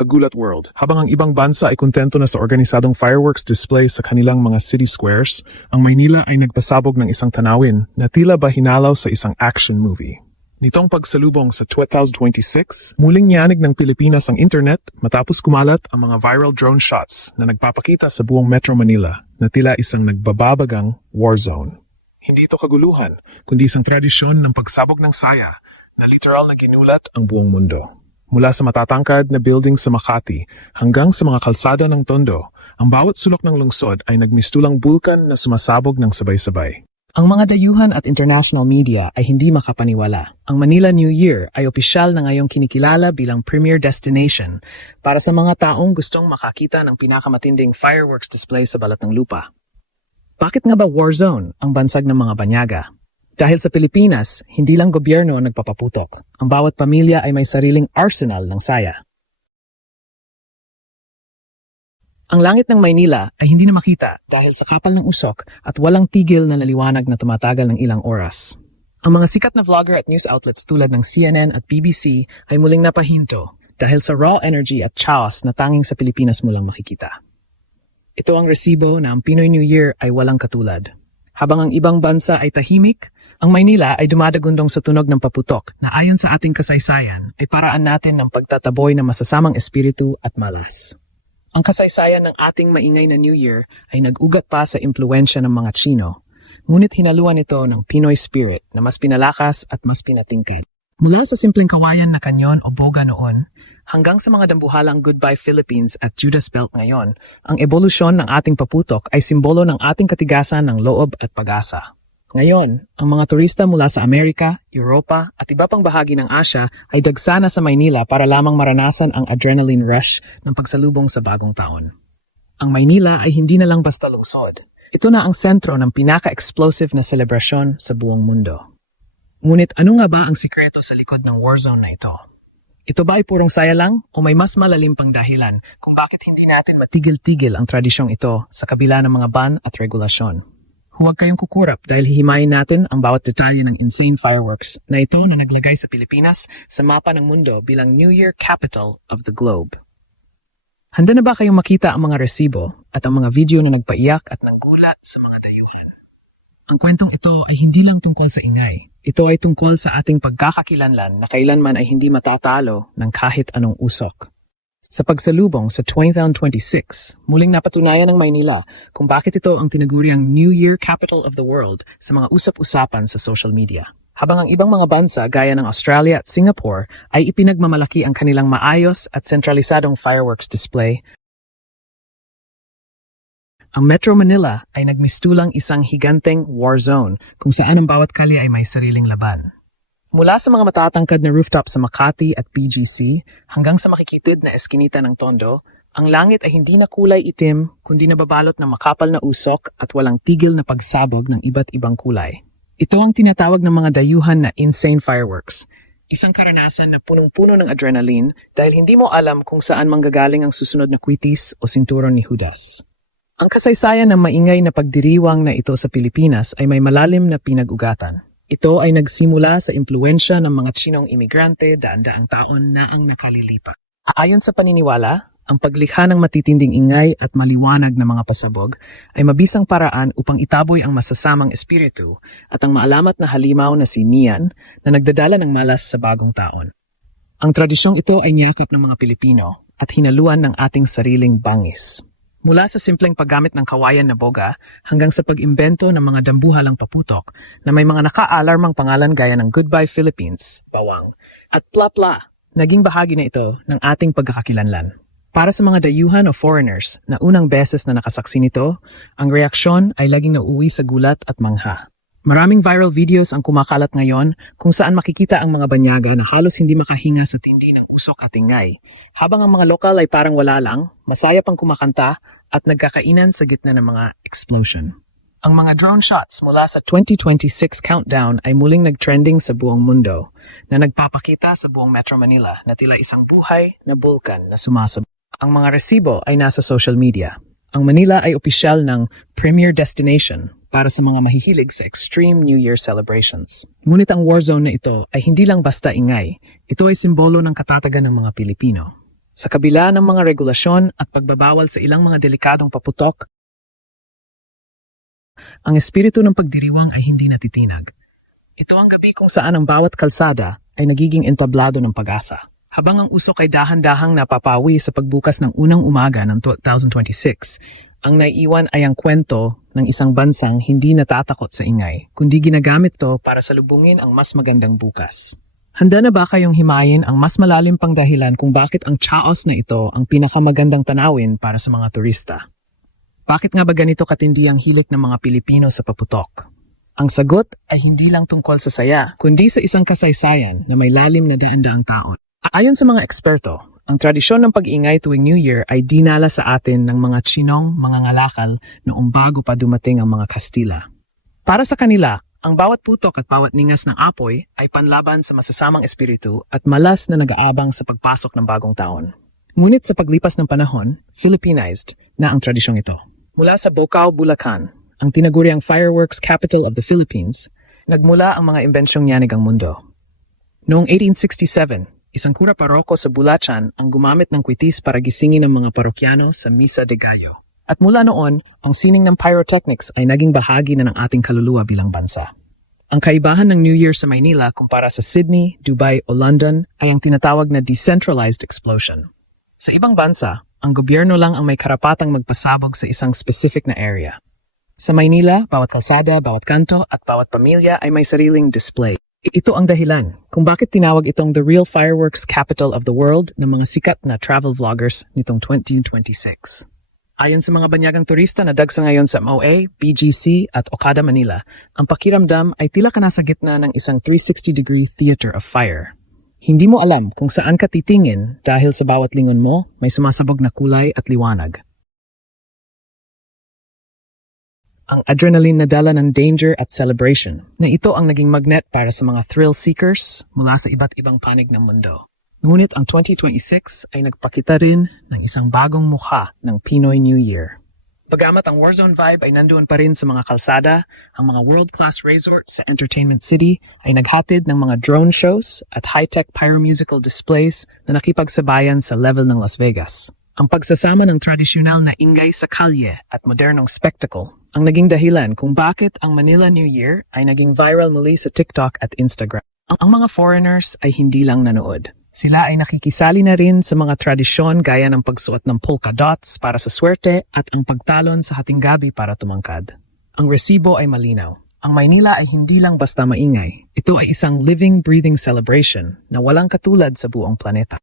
kagulat world. Habang ang ibang bansa ay kontento na sa organisadong fireworks display sa kanilang mga city squares, ang Maynila ay nagpasabog ng isang tanawin na tila ba hinalaw sa isang action movie. Nitong pagsalubong sa 2026, muling niyanig ng Pilipinas ang internet matapos kumalat ang mga viral drone shots na nagpapakita sa buong Metro Manila na tila isang nagbababagang war zone. Hindi ito kaguluhan, kundi isang tradisyon ng pagsabog ng saya na literal na ginulat ang buong mundo. Mula sa matatangkad na building sa Makati hanggang sa mga kalsada ng Tondo, ang bawat sulok ng lungsod ay nagmistulang bulkan na sumasabog ng sabay-sabay. Ang mga dayuhan at international media ay hindi makapaniwala. Ang Manila New Year ay opisyal na ngayong kinikilala bilang premier destination para sa mga taong gustong makakita ng pinakamatinding fireworks display sa balat ng lupa. Bakit nga ba war zone ang bansag ng mga banyaga? Dahil sa Pilipinas, hindi lang gobyerno ang nagpapaputok. Ang bawat pamilya ay may sariling arsenal ng saya. Ang langit ng Maynila ay hindi na makita dahil sa kapal ng usok at walang tigil na naliwanag na tumatagal ng ilang oras. Ang mga sikat na vlogger at news outlets tulad ng CNN at BBC ay muling napahinto dahil sa raw energy at chaos na tanging sa Pilipinas mo lang makikita. Ito ang resibo na ang Pinoy New Year ay walang katulad. Habang ang ibang bansa ay tahimik, ang Maynila ay dumadagundong sa tunog ng paputok na ayon sa ating kasaysayan ay paraan natin ng pagtataboy ng masasamang espiritu at malas. Ang kasaysayan ng ating maingay na New Year ay nag-ugat pa sa impluwensya ng mga Tsino, ngunit hinaluan ito ng Pinoy spirit na mas pinalakas at mas pinatingkad. Mula sa simpleng kawayan na kanyon o boga noon, hanggang sa mga dambuhalang Goodbye Philippines at Judas Belt ngayon, ang ebolusyon ng ating paputok ay simbolo ng ating katigasan ng loob at pag-asa. Ngayon, ang mga turista mula sa Amerika, Europa at iba pang bahagi ng Asya ay dagsana sa Maynila para lamang maranasan ang adrenaline rush ng pagsalubong sa bagong taon. Ang Maynila ay hindi na lang basta lungsod. Ito na ang sentro ng pinaka-explosive na selebrasyon sa buong mundo. Ngunit ano nga ba ang sikreto sa likod ng war zone na ito? Ito ba ay purong saya lang o may mas malalim pang dahilan kung bakit hindi natin matigil-tigil ang tradisyong ito sa kabila ng mga ban at regulasyon? Huwag kayong kukurap dahil hihimayin natin ang bawat detalye ng insane fireworks na ito na naglagay sa Pilipinas sa mapa ng mundo bilang New Year capital of the globe. Handa na ba kayong makita ang mga resibo at ang mga video na nagpaiyak at nanggulat sa mga dayuhan? Ang kwentong ito ay hindi lang tungkol sa ingay. Ito ay tungkol sa ating pagkakakilanlan na kailanman ay hindi matatalo ng kahit anong usok. Sa pagsalubong sa 2026, muling napatunayan ng Maynila kung bakit ito ang tinaguriang New Year Capital of the World sa mga usap-usapan sa social media. Habang ang ibang mga bansa gaya ng Australia at Singapore ay ipinagmamalaki ang kanilang maayos at sentralisadong fireworks display, ang Metro Manila ay nagmistulang isang higanteng war zone kung saan ang bawat kalye ay may sariling laban. Mula sa mga matatangkad na rooftop sa Makati at PGC hanggang sa makikitid na eskinita ng Tondo, ang langit ay hindi na kulay itim kundi nababalot ng makapal na usok at walang tigil na pagsabog ng iba't ibang kulay. Ito ang tinatawag ng mga dayuhan na insane fireworks. Isang karanasan na punong-puno ng adrenaline dahil hindi mo alam kung saan manggagaling ang susunod na kwitis o sinturon ni Judas. Ang kasaysayan ng maingay na pagdiriwang na ito sa Pilipinas ay may malalim na pinag-ugatan. Ito ay nagsimula sa impluwensya ng mga Tsinong imigrante daan-daang taon na ang nakalilipat. Ayon sa paniniwala, ang paglikha ng matitinding ingay at maliwanag na mga pasabog ay mabisang paraan upang itaboy ang masasamang espiritu at ang maalamat na halimaw na si Nian na nagdadala ng malas sa bagong taon. Ang tradisyong ito ay niyakap ng mga Pilipino at hinaluan ng ating sariling bangis. Mula sa simpleng paggamit ng kawayan na boga hanggang sa pag-imbento ng mga dambuhalang paputok na may mga naka-alarmang pangalan gaya ng Goodbye Philippines, Bawang, at Pla-Pla, naging bahagi na ito ng ating pagkakakilanlan. Para sa mga dayuhan o foreigners na unang beses na nakasaksi nito, ang reaksyon ay laging nauuwi sa gulat at mangha. Maraming viral videos ang kumakalat ngayon kung saan makikita ang mga banyaga na halos hindi makahinga sa tindi ng usok at ingay. Habang ang mga lokal ay parang wala lang, masaya pang kumakanta at nagkakainan sa gitna ng mga explosion. Ang mga drone shots mula sa 2026 countdown ay muling nag-trending sa buong mundo na nagpapakita sa buong Metro Manila na tila isang buhay na bulkan na sumasabog. Ang mga resibo ay nasa social media. Ang Manila ay opisyal ng premier destination para sa mga mahihilig sa extreme New Year celebrations. Ngunit ang war zone na ito ay hindi lang basta ingay. Ito ay simbolo ng katatagan ng mga Pilipino. Sa kabila ng mga regulasyon at pagbabawal sa ilang mga delikadong paputok, ang espiritu ng pagdiriwang ay hindi natitinag. Ito ang gabi kung saan ang bawat kalsada ay nagiging entablado ng pag-asa. Habang ang usok ay dahan-dahang napapawi sa pagbukas ng unang umaga ng 2026, ang naiiwan ay ang kwento ng isang bansang hindi natatakot sa ingay, kundi ginagamit to para salubungin ang mas magandang bukas. Handa na ba kayong himayin ang mas malalim pang dahilan kung bakit ang chaos na ito ang pinakamagandang tanawin para sa mga turista? Bakit nga ba ganito katindi ang hilig ng mga Pilipino sa paputok? Ang sagot ay hindi lang tungkol sa saya, kundi sa isang kasaysayan na may lalim na daan-daang taon. Ayon sa mga eksperto, ang tradisyon ng pag-ingay tuwing New Year ay dinala sa atin ng mga Chinong mga ngalakal noong bago pa dumating ang mga Kastila. Para sa kanila, ang bawat putok at bawat ningas ng apoy ay panlaban sa masasamang espiritu at malas na nag-aabang sa pagpasok ng bagong taon. Ngunit sa paglipas ng panahon, Filipinized na ang tradisyong ito. Mula sa Bocao, Bulacan, ang tinaguriang fireworks capital of the Philippines, nagmula ang mga imbensyong yanig ang mundo. Noong 1867, isang kura paroko sa Bulacan ang gumamit ng kwitis para gisingin ang mga parokyano sa Misa de Gallo. At mula noon, ang sining ng pyrotechnics ay naging bahagi na ng ating kaluluwa bilang bansa. Ang kaibahan ng New Year sa Maynila kumpara sa Sydney, Dubai o London ay ang tinatawag na decentralized explosion. Sa ibang bansa, ang gobyerno lang ang may karapatang magpasabog sa isang specific na area. Sa Maynila, bawat kalsada, bawat kanto at bawat pamilya ay may sariling display. Ito ang dahilan kung bakit tinawag itong the real fireworks capital of the world ng mga sikat na travel vloggers nitong 2026. Ayon sa mga banyagang turista na dagsa ngayon sa MOA, BGC at Okada, Manila, ang pakiramdam ay tila ka nasa gitna ng isang 360-degree theater of fire. Hindi mo alam kung saan ka titingin dahil sa bawat lingon mo may sumasabog na kulay at liwanag. Ang adrenaline na dala ng danger at celebration na ito ang naging magnet para sa mga thrill seekers mula sa iba't ibang panig ng mundo. Ngunit ang 2026 ay nagpakita rin ng isang bagong mukha ng Pinoy New Year. Bagamat ang Warzone vibe ay nandoon pa rin sa mga kalsada, ang mga world-class resorts sa Entertainment City ay naghatid ng mga drone shows at high-tech pyromusical displays na nakipagsabayan sa level ng Las Vegas. Ang pagsasama ng tradisyonal na ingay sa kalye at modernong spectacle ang naging dahilan kung bakit ang Manila New Year ay naging viral muli sa TikTok at Instagram. Ang mga foreigners ay hindi lang nanood. Sila ay nakikisali na rin sa mga tradisyon gaya ng pagsuot ng polka dots para sa swerte at ang pagtalon sa hating gabi para tumangkad. Ang resibo ay malinaw. Ang Maynila ay hindi lang basta maingay. Ito ay isang living, breathing celebration na walang katulad sa buong planeta.